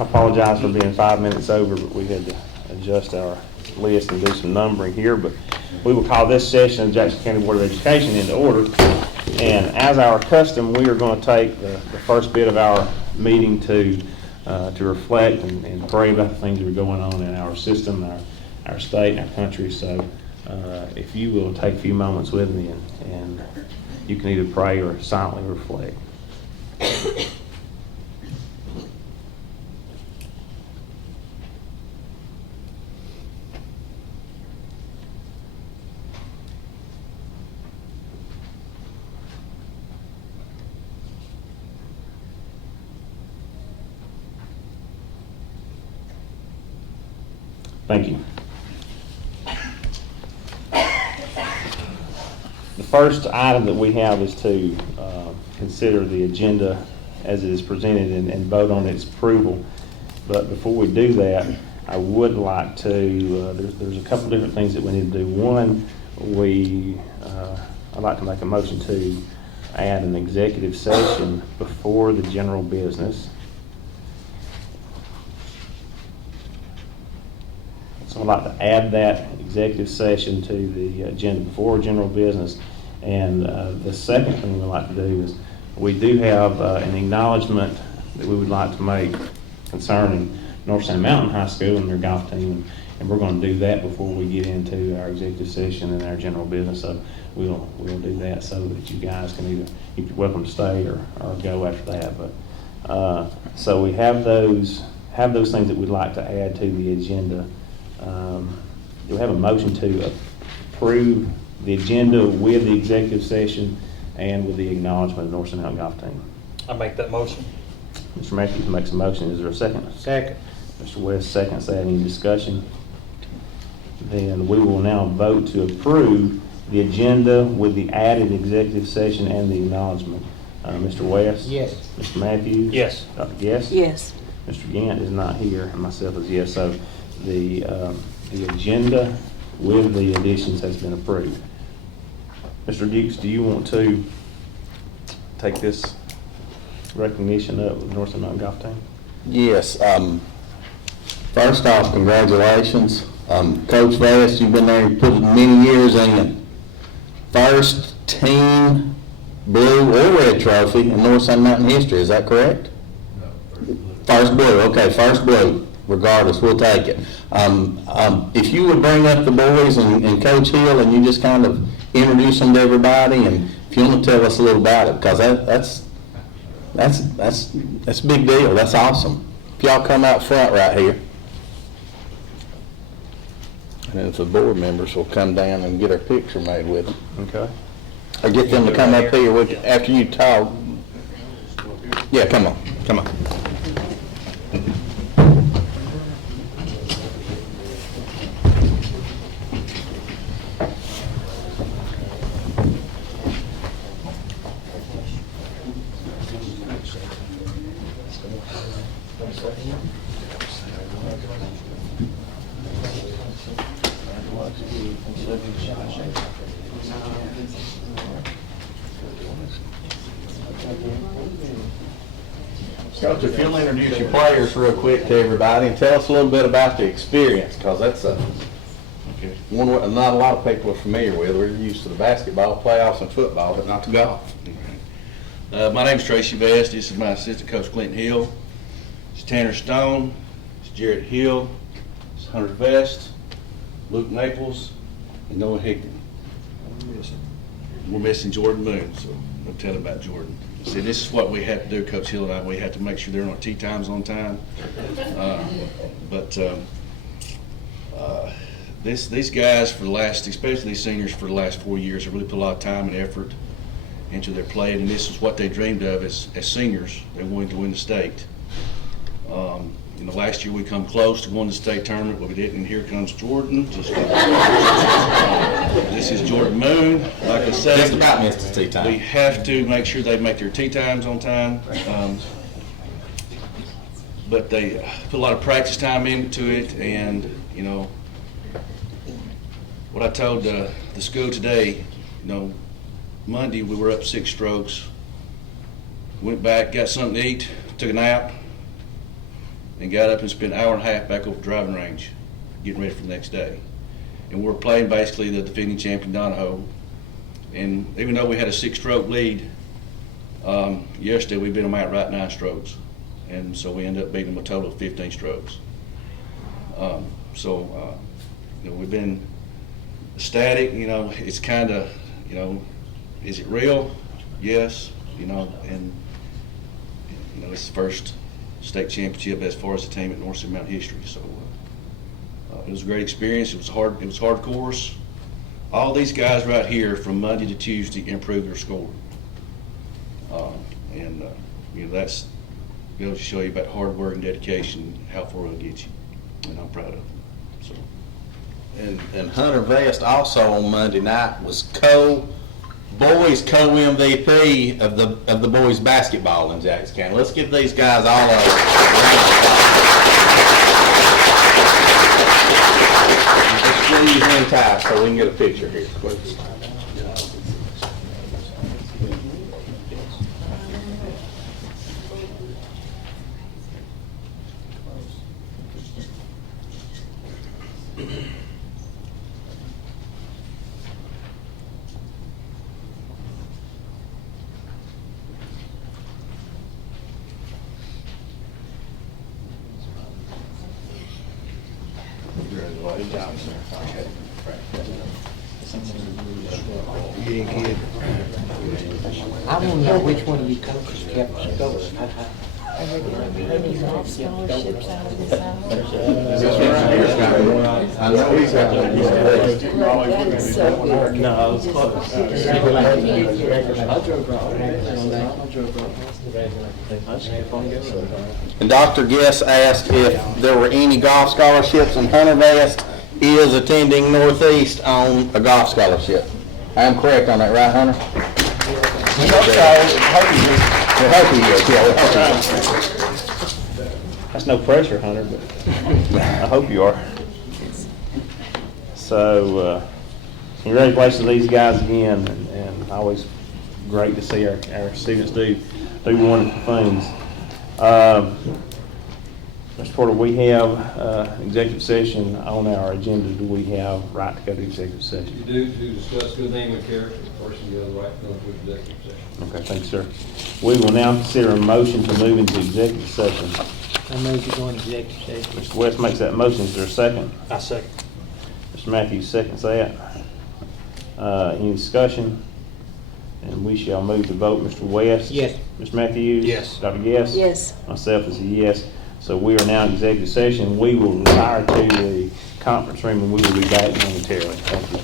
I apologize for being 5 minutes over, but we had to adjust our list and do some numbering here. But we will call this session of Jackson County Board of Education into order. And as our custom, we are going to take the first bit of our meeting to reflect and pray about the things that are going on in our system, our state, and our country. So if you will take a few moments with me and you can either pray or silently reflect. Thank you. The first item that we have is to consider the agenda as it is presented and vote on its approval. But before we do that, I would like to, there's a couple different things that we need to do. One, I'd like to make a motion to add an executive session before the general business. So I'd like to add that executive session to the agenda before general business. And the second thing we'd like to do is we do have an acknowledgement that we would like to make concerning North Sand Mountain High School and their golf team. And we're going to do that before we get into our executive session and our general business. So we'll do that so that you guys can either, you're welcome to stay or go after that. But so we have those things that we'd like to add to the agenda. Do we have a motion to approve the agenda with the executive session and with the acknowledgement of North Sand Mountain Golf Team? I make that motion. Mr. Matthews makes a motion. Is there a second? Second. Mr. West seconds that. Any discussion? Then we will now vote to approve the agenda with the added executive session and the acknowledgement. Mr. West? Yes. Mr. Matthews? Yes. Dr. Guest? Yes. Mr. Gant is not here, and myself is yes. So the agenda with the additions has been approved. Mr. Dukes, do you want to take this recognition up with North Sand Mountain Golf Team? Yes. First off, congratulations. Coach Vest, you've been there, you put many years in the first team blue or red trophy in North Sand Mountain history. Is that correct? No. First blue. Okay, first blue. Regardless, we'll take it. If you would bring up the boys and Coach Hill and you just kind of introduce them to everybody, and if you want to tell us a little about it, because that's a big deal. That's awesome. If y'all come out front right here. And then if the board members will come down and get our picture made with them. Okay. Or get them to come up here after you talk. Yeah, come on. Come on. Coach, if you'll introduce your players real quick to everybody and tell us a little bit about the experience, because that's one not a lot of people are familiar with. We're used to the basketball playoffs and football, but not the golf. My name's Tracy Vest. This is my assistant coach, Clinton Hill. It's Tanner Stone. It's Jarrett Hill. It's Hunter Vest, Luke Naples, and Noah Higdon. We're missing Jordan Moon, so I'll tell him about Jordan. See, this is what we have to do, Coach Hill and I. We have to make sure they're on tee times on time. These guys for the last, especially these seniors for the last 4 years, have really put a lot of time and effort into their play, and this is what they dreamed of as seniors. They wanted to win the state. Last year we come close to winning the state tournament, but we didn't, and here comes Jordan. This is Jordan Moon. Like I said, Just about missed his tee time. we have to make sure they make their tee times on time. But they put a lot of practice time into it, and what I told the school today, Monday we were up 6 strokes, went back, got something to eat, took a nap, and got up and spent an hour and a half back over the driving range, getting ready for the next day. And we're playing basically the defending champion Donahoe. And even though we had a 6-stroke lead, yesterday we beat them outright 9 strokes. And so we ended up beating them a total of 15 strokes. We've been ecstatic, it's kind of, is it real? Yes, and, it's the first state championship as far as the team at North City Mountain history. So it was a great experience. It was hard course. All these guys right here from Monday to Tuesday improved their score. That's goes to show you about hard work and dedication, how far it'll get you. And I'm proud of it. So. And Hunter Vest also on Monday night was boys co-MVP of the boys basketball in Jackson County. Let's give these guys all a round of applause. Squeeze in tight so we can get a picture here. I want to know which one of you coaches kept scoring. Any golf scholarships out of this house? That is so weird. No, it's close. And Dr. Guess asked if there were any golf scholarships, and Hunter Vest is attending Northeast on a golf scholarship. I am correct on that, right, Hunter? We hope he is. That's no pressure, Hunter, but I hope you are. So, congratulations to these guys again, and always great to see our students do wonderful things. Mr. Porter, we have executive session on our agenda. Do we have right to go to executive session? You do to discuss good name and character of the person you have the right to go into executive session. Okay, thank you, sir. We will now consider a motion to move into executive session. I move to go into executive session. Mr. West makes that motion. Is there a second? I second. Mr. Matthews seconds that. Any discussion? And we shall move to vote. Mr. West? Yes. Mr. Matthews? Yes. Dr. Guess? Yes. Myself is a yes. So we are now in executive session. We will retire to the conference room and we will be back momentarily. Thank you.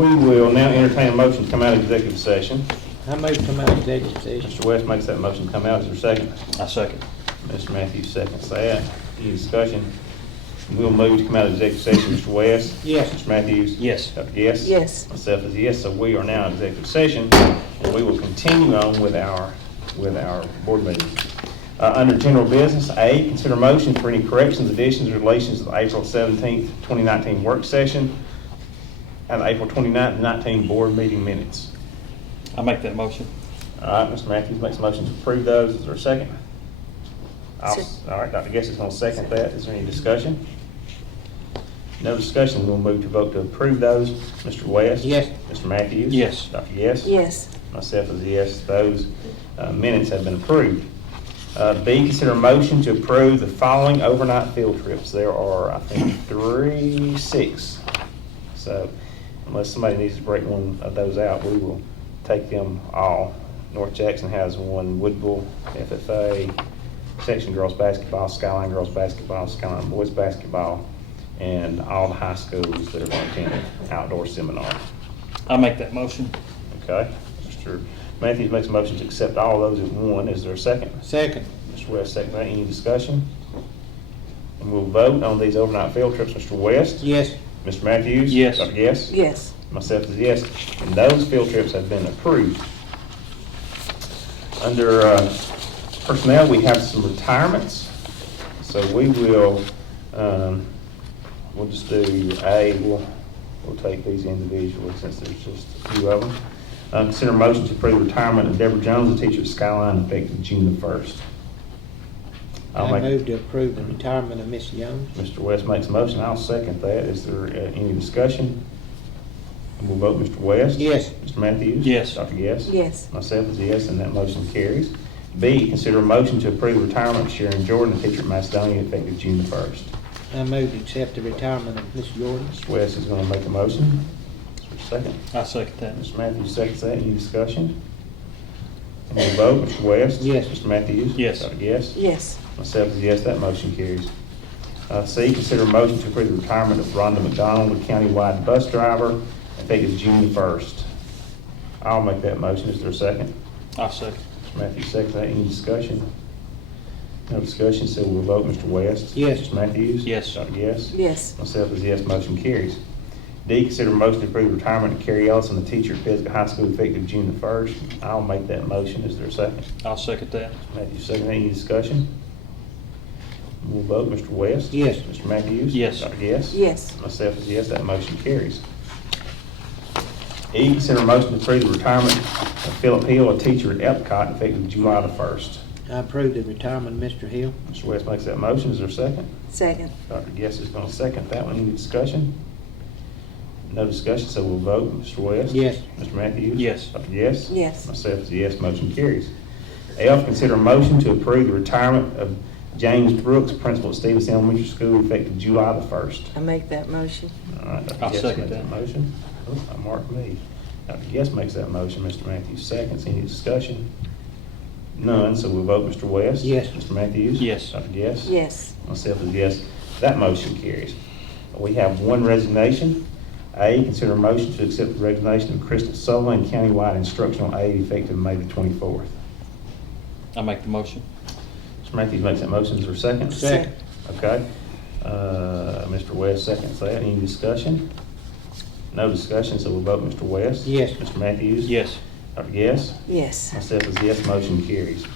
We will now entertain a motion to come out of executive session. I move to come out of executive session. Mr. West makes that motion to come out. Is there a second? I second. Mr. Matthews seconds that. Any discussion? We'll move to come out of executive session. Mr. West? Yes. Mr. Matthews? Yes. Dr. Guess? Yes. Myself is a yes, so we are now in executive session, and we will continue on with our board meeting. Under general business, A, consider motion for any corrections, additions, or deletions to the April 17th, 2019 work session and the April 29th, 2019 board meeting minutes. I make that motion. All right, Mr. Matthews makes a motion to approve those. Is there a second? All Second. right, Dr. Guess is going to second that. Is there any discussion? No discussion. We'll move to vote to approve those. Mr. West? Yes. Mr. Matthews? Yes. Dr. Guess? Yes. Myself is a yes. Those minutes have been approved. B, consider a motion to approve the following overnight field trips. There are, I think, 6. So unless somebody needs to break one of those out, we will take them all. North Jackson has one, Woodville, FFA, Section Girls Basketball, Skyline Girls Basketball, Skyline Boys Basketball, and all the high schools that are going to attend an outdoor seminar. I make that motion. Okay? Mr. Matthews makes a motion to accept all of those as one. Is there a second? Second. Mr. West, second that. Any discussion? And we'll vote on these overnight field trips. Mr. West? Yes. Mr. Matthews? Yes. Dr. Guess? Yes. Myself is yes. And those field trips have been approved. Under personnel, we have some retirements. So we will, we'll just do A. We'll take these individually since there's just a few of them. Consider a motion to approve the retirement of Deborah Jones, a teacher at Skyline, effective June the 1st. I'll I make, move to approve the retirement of Miss Jones. Mr. West makes a motion, I'll second that. Is there any discussion? And we'll vote Mr. West. Yes. Mr. Matthews? Yes. Dr. Guess? Yes. Myself is a yes, and that motion carries. B, consider a motion to approve the retirement of Sharon Jordan, a teacher at Macedonia, effective June the 1st. I move to accept the retirement of Miss Jordan. Mr. West is going to make a motion. Is there a second? I second that. Mr. Matthews seconds that. Any discussion? And we'll vote. Mr. West? Yes. Mr. Matthews? Yes. Dr. Guess? Yes. Myself is a yes, that motion carries. C, consider a motion to approve the retirement of Rhonda McDonald, a countywide bus driver, effective June the 1st. I'll make that motion. Is there a second? I second. Mr. Matthews seconds that. Any discussion? No discussion, so we'll vote. Mr. West? Yes. Mr. Matthews? Yes. Dr. Guess? Yes. Myself is a yes, motion carries. D, consider a motion to approve the retirement of Carrie Ellison, a teacher at Pisgah High School, effective June the 1st. I'll make that motion. Is there a second? I'll second that. Matthews second. Any discussion? We'll vote. Mr. West? Yes. Mr. Matthews? Yes. Dr. Guess? Yes. Myself is a yes, that motion carries. E, consider a motion to approve the retirement of Philip Hill, a teacher at Epcot, effective July the 1st. I approve the retirement of Mr. Hill. Mr. West makes that motion. Is there a second? Second. Dr. Guess is going to second that one. Any discussion? No discussion, so we'll vote. Mr. West? Yes. Mr. Matthews? Yes. Dr. Guess? Yes. Myself is a yes, motion carries. F, consider a motion to approve the retirement of James Brooks, principal at Stevens Elementary School, effective July the 1st. I make that motion. All right, Dr. I'll Guess second makes that. motion. Oh, I marked me. Dr. Guess makes that motion. Mr. Matthews seconds. Any discussion? None, so we'll vote. Mr. West? Yes. Mr. Matthews? Yes. Dr. Guess? Yes. Myself is yes. That motion carries. We have one resignation. A, consider a motion to accept the resignation of Crystal Sullivan, countywide instructional aide, effective May the 24th. I make the motion. Mr. Matthews makes that motion. Is there a second? Second. Okay. Mr. West seconds that. Any discussion? No discussion, so we'll vote. Mr. West? Yes. Mr. Matthews? Yes. Dr. Guess? Yes. Myself is yes, motion carries.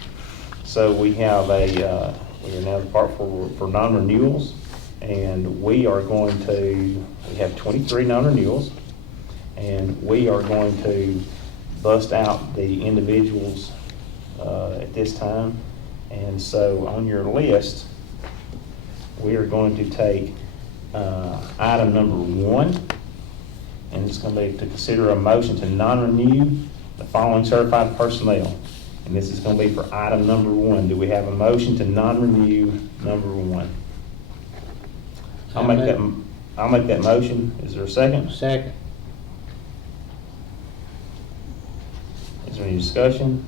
So we have we are now the part for non-renewals, and we have 23 non-renewals, and we are going to bust out the individuals at this time. And so on your list, we are going to take item number 1, and it's going to be to consider a motion to non-renew the following certified personnel. And this is going to be for item number 1. Do we have a motion to non-renew number 1? I'll make that motion. Is there a second? Second. Is there any discussion?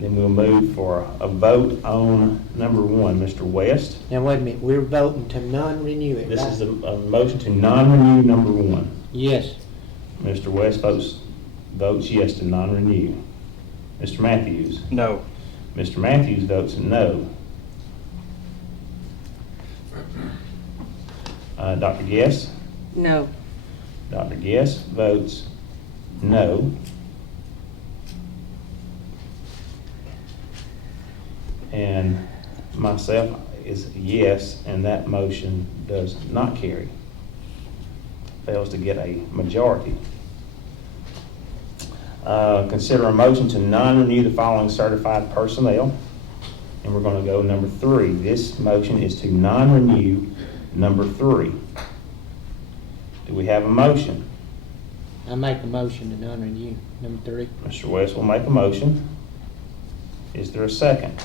Then we'll move for a vote on number 1. Mr. West? Now, wait a minute, we're voting to non-renew it, This right? is a motion to non-renew number 1. Yes. Mr. West votes yes to non-renew. Mr. Matthews? No. Mr. Matthews votes no. Dr. Guess? No. Dr. Guess votes no. And myself is yes, and that motion does not carry. Fails to get a majority. Consider a motion to non-renew the following certified personnel. And we're going to go number 3. This motion is to non-renew number 3. Do we have a motion? I make a motion to non-renew number 3. Mr. West will make a motion. Is there a second?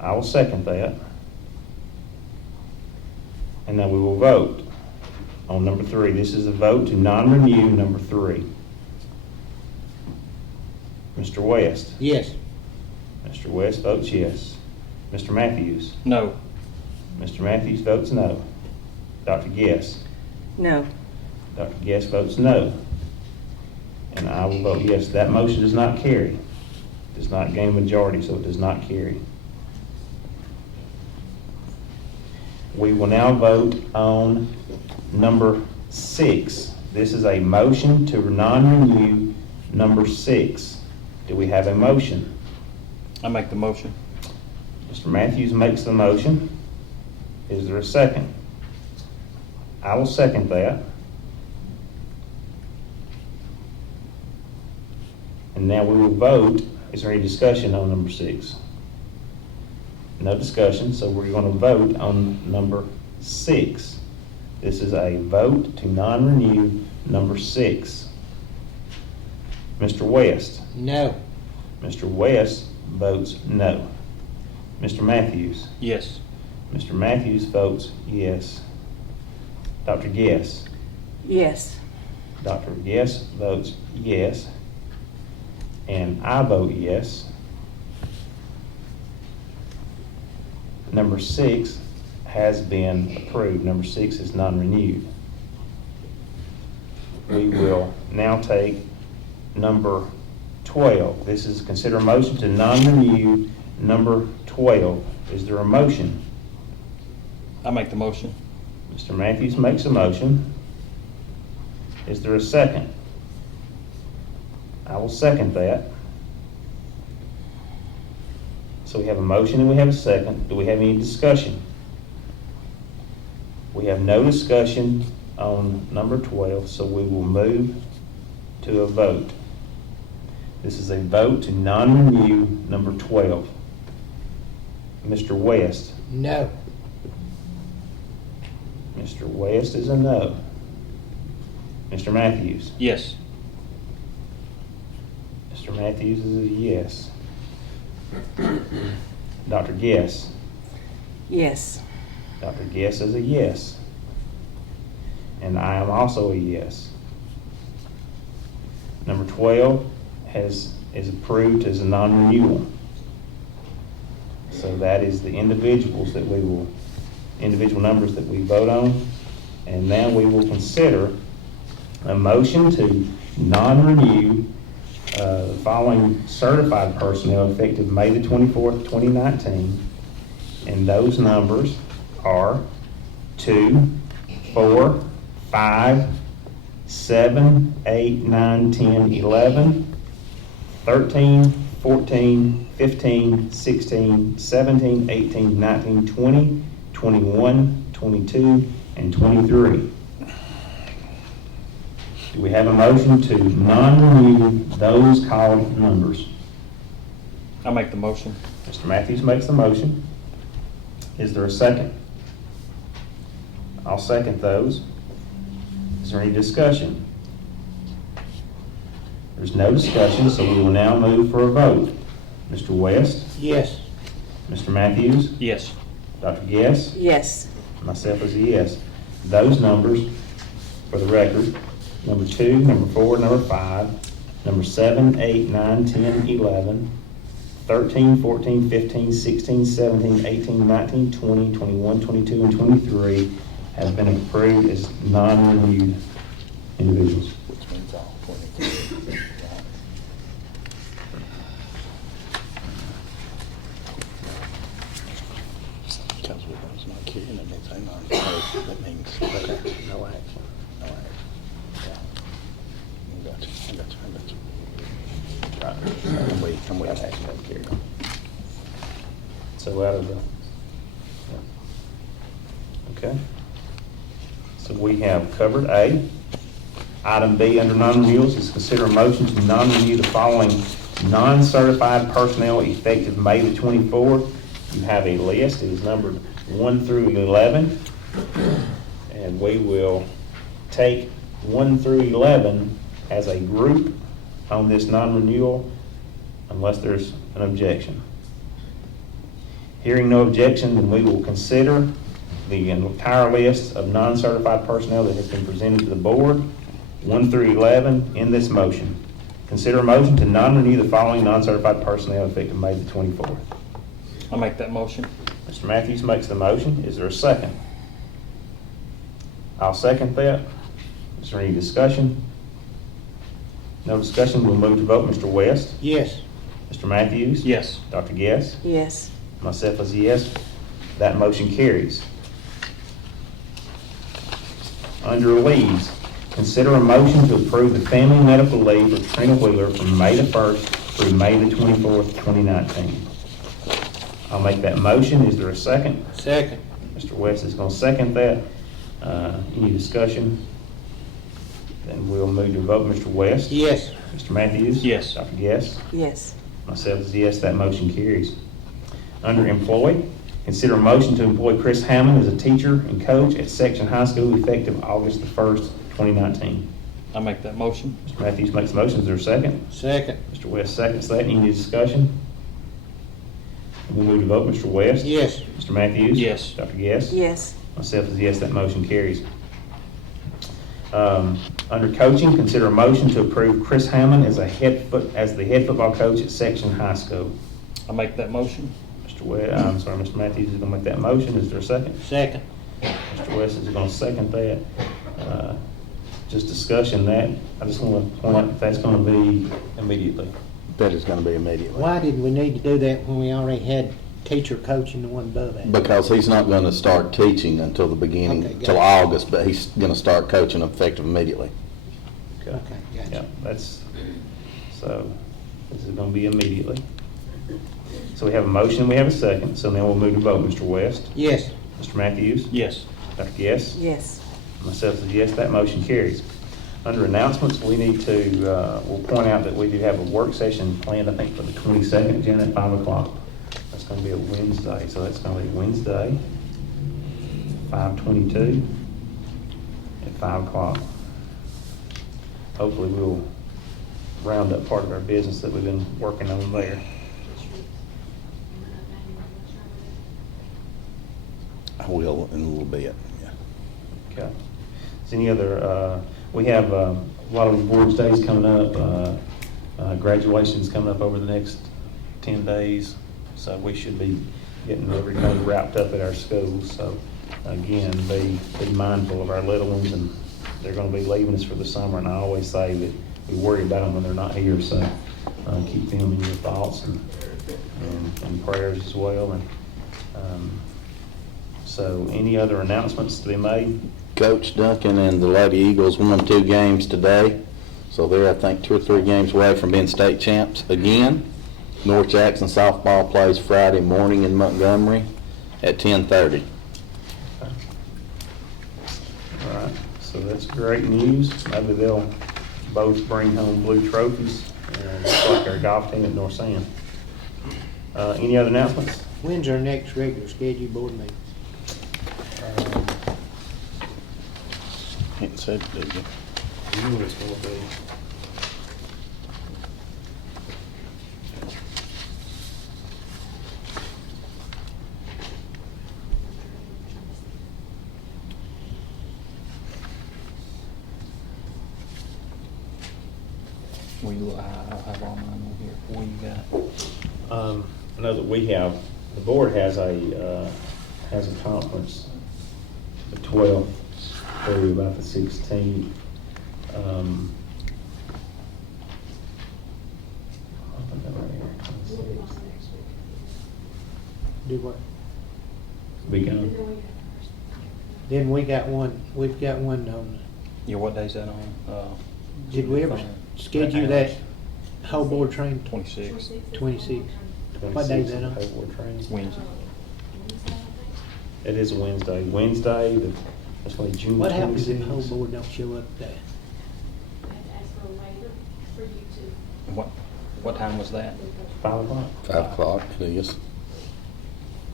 I will second that. And then we will vote on number 3. This is a vote to non-renew number 3. Mr. West? Yes. Mr. West votes yes. Mr. Matthews? No. Mr. Matthews votes no. Dr. Guess? No. Dr. Guess votes no. And I will vote yes. That motion does not carry. Does not gain a majority, so it does not carry. We will now vote on number 6. This is a motion to non-renew number 6. Do we have a motion? I make the motion. Mr. Matthews makes the motion. Is there a second? I will second that. And now we will vote. Is there any discussion on number 6? No discussion, so we're going to vote on number 6. This is a vote to non-renew number 6. Mr. West. No. Mr. West votes no. Mr. Matthews. Yes. Mr. Matthews votes yes. Dr. Guess. Yes. Dr. Guess votes yes. And I vote yes. Number 6 has been approved. Number 6 is non-renewed. We will now take number 12. This is consider a motion to non-renew number 12. Is there a motion? I make the motion. Mr. Matthews makes a motion. Is there a second? I will second that. So we have a motion and we have a second. Do we have any discussion? We have no discussion on number 12, so we will move to a vote. This is a vote to non-renew number 12. Mr. West. No. Mr. West is a no. Mr. Matthews. Yes. Mr. Matthews is a yes. Dr. Guess. Yes. Dr. Guess is a yes. And I am also a yes. Number 12 is approved as a non-renewal. So that is the individual numbers that we vote on. And now we will consider a motion to non-renew the following certified personnel effective May the 24th, 2019. And those numbers are 2, 4, 5, 7, 8, 9, 10, 11, 13, 14, 15, 16, 17, 18, 19, 20, 21, 22, and 23. Do we have a motion to non-renew those called numbers? I make the motion. Mr. Matthews makes the motion. Is there a second? I'll second those. Is there any discussion? There's no discussion, so we will now move for a vote. Mr. West? Yes. Mr. Matthews? Yes. Dr. Guess? Yes. Myself is a yes. Those numbers, for the record, number 2, number 4, number 5, number 7, 8, 9, 10, 11, 13, 14, 15, 16, 17, 18, 19, 20, 21, 22, and 23 have been approved as non-renewed individuals. Which means all 23. Because we was not kidding, that means I'm not, that means, okay, no action, no action. Yeah. I got you. Right, I'm waiting, action, let's carry on. So out of the, okay. So we have covered A. Item B under non-renewals is consider a motion to non-renew the following non-certified personnel effective May the 24th. You have a list. It is numbered 1 through 11. And we will take 1 through 11 as a group on this non-renewal unless there's an objection. Hearing no objection, then we will consider the entire list of non-certified personnel that has been presented to the board, 1 through 11, in this motion. Consider a motion to non-renew the following non-certified personnel effective May the 24th. I make that motion. Mr. Matthews makes the motion. Is there a second? I'll second that. Is there any discussion? No discussion. We'll move to vote. Mr. West? Yes. Mr. Matthews? Yes. Dr. Guess? Yes. Myself as a yes. That motion carries. Under leaves, consider a motion to approve the family medical leave of Trina Wheeler from May the 1st through May the 24th, 2019. I'll make that motion. Is there a second? Second. Mr. West is going to second that. Any discussion? Then we'll move to vote. Mr. West? Yes. Mr. Matthews? Yes. Dr. Guess? Yes. Myself is yes. That motion carries. Under employee, consider a motion to employ Chris Hammond as a teacher and coach at Section High School effective August the 1st, 2019. I make that motion. Mr. Matthews makes a motion. Is there a second? Second. Mr. West seconds that. Any discussion? We'll move to vote. Mr. West? Yes. Mr. Matthews? Yes. Dr. Guess? Yes. Myself is yes, that motion carries. Under coaching, consider a motion to approve Chris Hammond as the head football coach at Section High School. I make that motion. Mr. Matthews is gonna make that motion. Is there a second? Second. Mr. West is gonna second that. Just discussion that, I just wanna point out that that's gonna be immediately. That is gonna be immediately. Why did we need to do that when we already had teacher coaching the one above that? Because he's not gonna start teaching until the beginning, Okay, got till it. August, but he's gonna start coaching effective immediately. Okay, Yeah, gotcha. so, this is gonna be immediately. So we have a motion, we have a second, so now we'll move to vote. Mr. West? Yes. Mr. Matthews? Yes. Dr. Guess? Yes. Myself is yes, that motion carries. Under announcements, we need to, we'll point out that we do have a work session planned, I think, for the 22nd, Jen, at 5 o'clock. That's gonna be a Wednesday, so that's gonna be Wednesday, 5/22, at 5 o'clock. Hopefully, we'll round up part of our business that we've been working on there. I will in a little bit, yeah. Okay. Is any other, we have a lot of boards days coming up, graduations coming up over the next 10 days. So we should be getting everything wrapped up at our schools. So again, be mindful of our little ones, and they're gonna be leaving us for the summer. And I always say that we worry about them when they're not here, so keep them in your thoughts and prayers as well. And so any other announcements to be made? Coach Duncan and the Lady Eagles won 2 games today, so they're, I think, 2 or 3 games away from being state champs again. North Jackson softball plays Friday morning in Montgomery at 10:30. All right, so that's great news. Maybe they'll both bring home blue trophies, just like our golf team at North Sand. Any other announcements? When's our next regular scheduled board meeting? It said, did you? You know what it's gonna be. I'll have all mine on here. What you got? I know that the board has a conference the 12th through about the 16th. I'll put that right here, 26th. Do what? Be gone. Then we've got one on, Yeah, what day's that on? did we ever schedule that whole board training? 26. 26. What day is that on? Paperwork training. Wednesday. It is a Wednesday. Wednesday, that's like June 26th. What happens if the whole board don't show up there? And what time was that? 5 o'clock. 5 o'clock, it is.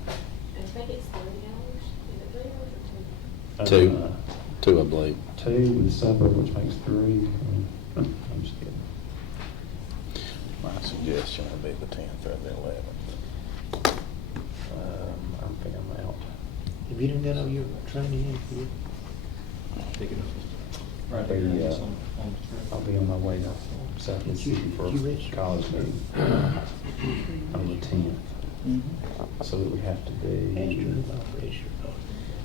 I think it's 30 hours. Is it 3 hours or 2? 2, Uh, 2, I believe. 2 with supper, which makes 3. I'm just kidding. My suggestion would be the 10th or the 11th. I think I'm out. If you done got all your training in, you Pick it up. I'll Right be, there. uh, I'll be on my way to South Mississippi for You registered? a college meeting on the 10th. So it would have to ask be, your register.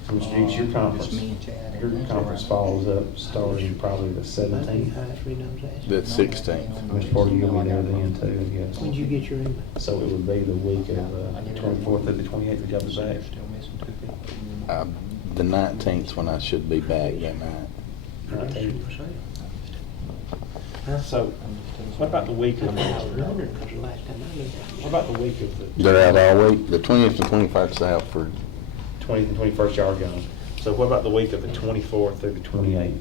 so Mr. Hughes, your conference follows up starting probably the 17th. That's 16th. Mr. Porter, you'll be there then too, I guess. When'd you get your email? So it would be the week of the 24th through the 28th, which I was back. The 19th when I should be back that night. So, what about the week of, I was wondering, 'cause the last time I looked. what about the week of the They're out all week. The 20th and 21st is out for 20th and 21st, y'all are gone. So what about the week of the 24th through the 28th?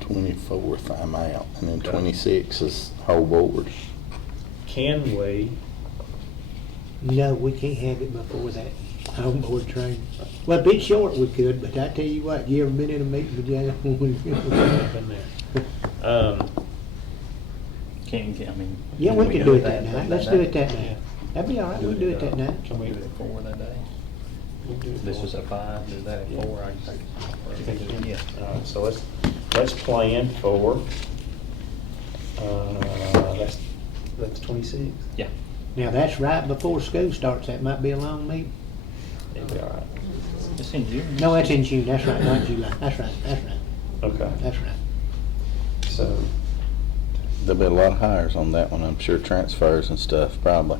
24th, I'm out. And then 26th is whole board. Can we No, we can't have it before that homeboard training. Well, if it's short, we could, but I tell you what, you ever been in a meeting with Jay? Been there. I mean. Yeah, we can do it that night. Let's do it that Yeah. night. That'd be all right, we'll do it that night. Can we Do it at 4 that day. we'll do it This for- was at 5, do that at 4, I can You take think it. we Yeah. can? All right, so let's plan for, that's 26. Yeah. Now, that's right before school starts. That might be a long meeting. It'll be all right. It's in June. No, that's in June. That's right, not July. That's right, Okay, that's right. so, There'll be a lot of hires on that one, I'm sure, transfers and stuff, probably.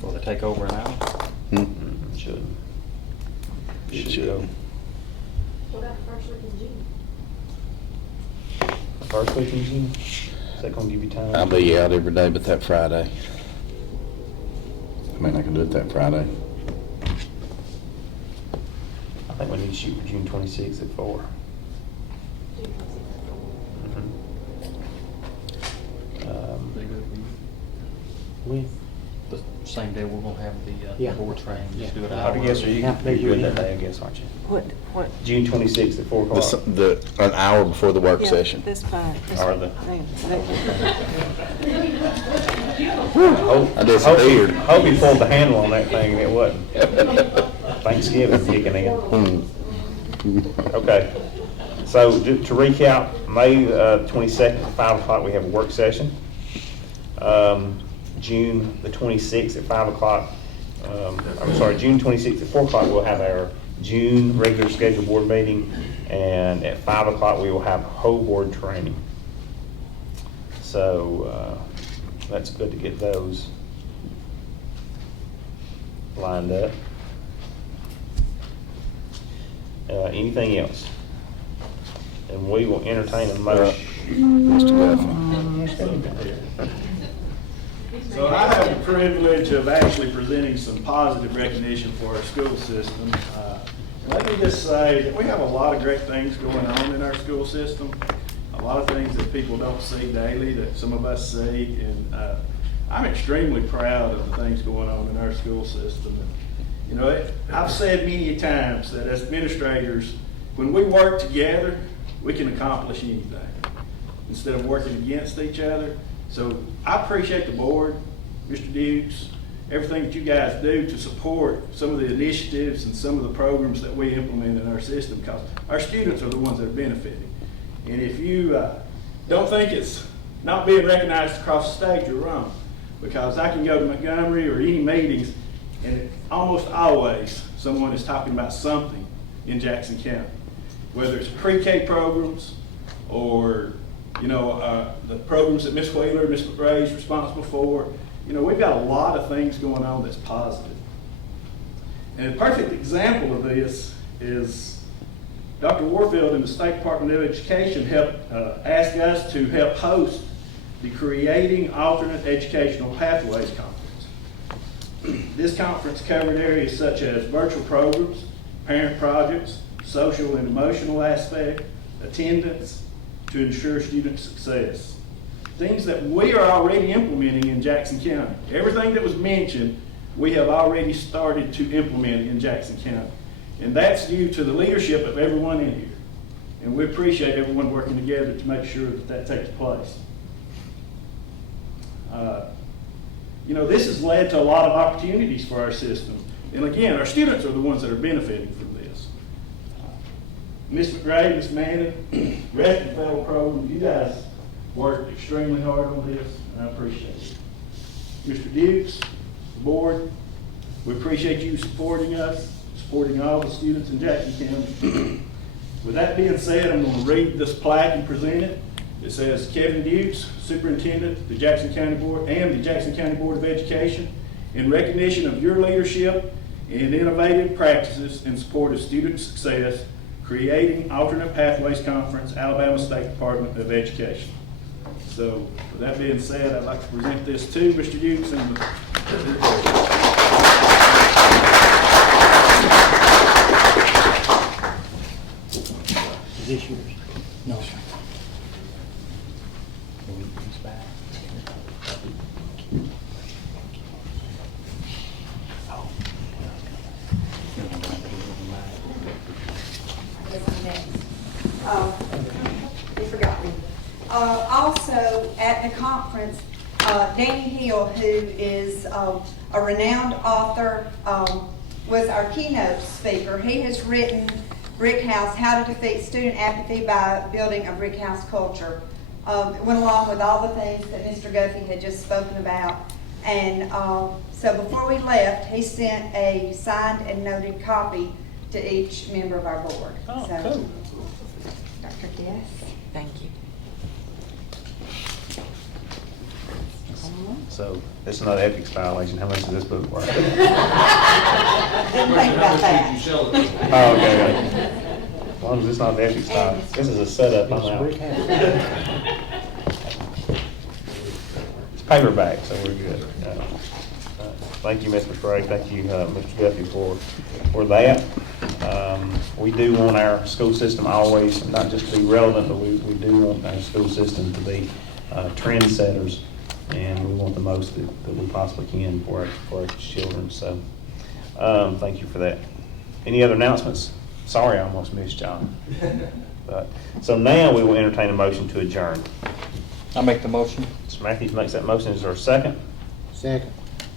Will they take over an hour? Hmm? should. Should. go. What about the first week in June? First week in June, is that gonna give you time? I'll be out every day but that Friday. I mean, I can do it that Friday. I think we need to shoot for June 26th at 4. June 26th. Pretty good for you. When? The same day we're gonna have Yeah. the board training, just do it I hour. guess you're Yeah, good that day, I guess, aren't you? What? June 26th at 4 o'clock. An hour before the work Yeah, session. That's fine. That's Or the- fine. I disappeared. Hope you pulled the handle on that thing, and it wasn't. Thanksgiving kicking in. Okay, so to recap, May 22nd at 5 o'clock, we have a work session. June the 26th at 5 o'clock, June 26th at 4 o'clock, we'll have our June regular scheduled board meeting, and at 5 o'clock, we will have whole board training. So, that's good to get those lined up. Anything else? And we will entertain a motion. Mr. Guffey. So I have the privilege of actually presenting some positive recognition for our school system. Let me just say that we have a lot of great things going on in our school system, a lot of things that people don't see daily that some of us see, and I'm extremely proud of the things going on in our school system. You know, I've said many times that as administrators, when we work together, we can accomplish anything instead of working against each other. So I appreciate the board, Mr. Dukes, everything that you guys do to support some of the initiatives and some of the programs that we implement in our system, because our students are the ones that are benefiting. And if you don't think it's not being recognized across the state, you're wrong. Because I can go to Montgomery or any meetings, and almost always someone is talking about something in Jackson County, whether it's pre-K programs or the programs that Ms. Wheeler, Ms. McRae is responsible for. You know, we've got a lot of things going on that's positive. And a perfect example of this is Dr. Warfield and the State Department of Education asked us to help host the Creating Alternate Educational Pathways Conference. This conference covered areas such as virtual programs, parent projects, social and emotional aspect, attendance, to ensure student success. Things that we are already implementing in Jackson County. Everything that was mentioned, we have already started to implement in Jackson County. And that's due to the leadership of everyone in here. And we appreciate everyone working together to make sure that that takes place. This has led to a lot of opportunities for our system. And again, our students are the ones that are benefiting from this. Ms. McRae, Ms. Manning, rest of the federal program, you guys worked extremely hard on this, and I appreciate it. Mr. Dukes, the board, we appreciate you supporting us, supporting all the students in Jackson County. With that being said, I'm going to read this plaque and present it. It says, Kevin Dukes, Superintendent, the Jackson County Board, and the Jackson County Board of Education, in recognition of your leadership in innovative practices in support of student success, Creating Alternate Pathways Conference, Alabama State Department of Education. So, with that being said, I'd like to present this to Mr. Dukes and Is this yours? No, sir. Can we use back? also, at the conference, Danny Hill, who is a renowned author, was our keynote speaker. He has written Brick House, How to Defeat Student Apathy by Building a Brick House Culture. It went along with all the things that Mr. Guffey had just spoken about. And so before we left, he sent a signed and noted copy to each member of our board. Oh, So, cool. Dr. Guess? Thank you. So it's not an ethics violation. How much is this book worth? Didn't think about You that. sell it to them. Oh, okay. As long as it's not an ethics violation. This is a setup, I'm out. It's paperback, so we're good. Thank you, Ms. McRae. Thank you, Mr. Guffey, for that. We do want our school system always, not just to be relevant, but we do want our school system to be trendsetters, and we want the most that we possibly can for our children. So, thank you for that. Any other announcements? Sorry, I almost missed John. So now we will entertain a motion to adjourn. I'll make the motion. Mr. Matthews makes that motion. Is there a second? Second.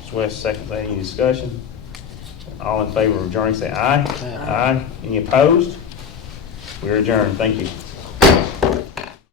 Mr. West, second. Any discussion? All in favor of adjourning, say aye. Aye. Aye. Any opposed? We are adjourned. Thank you.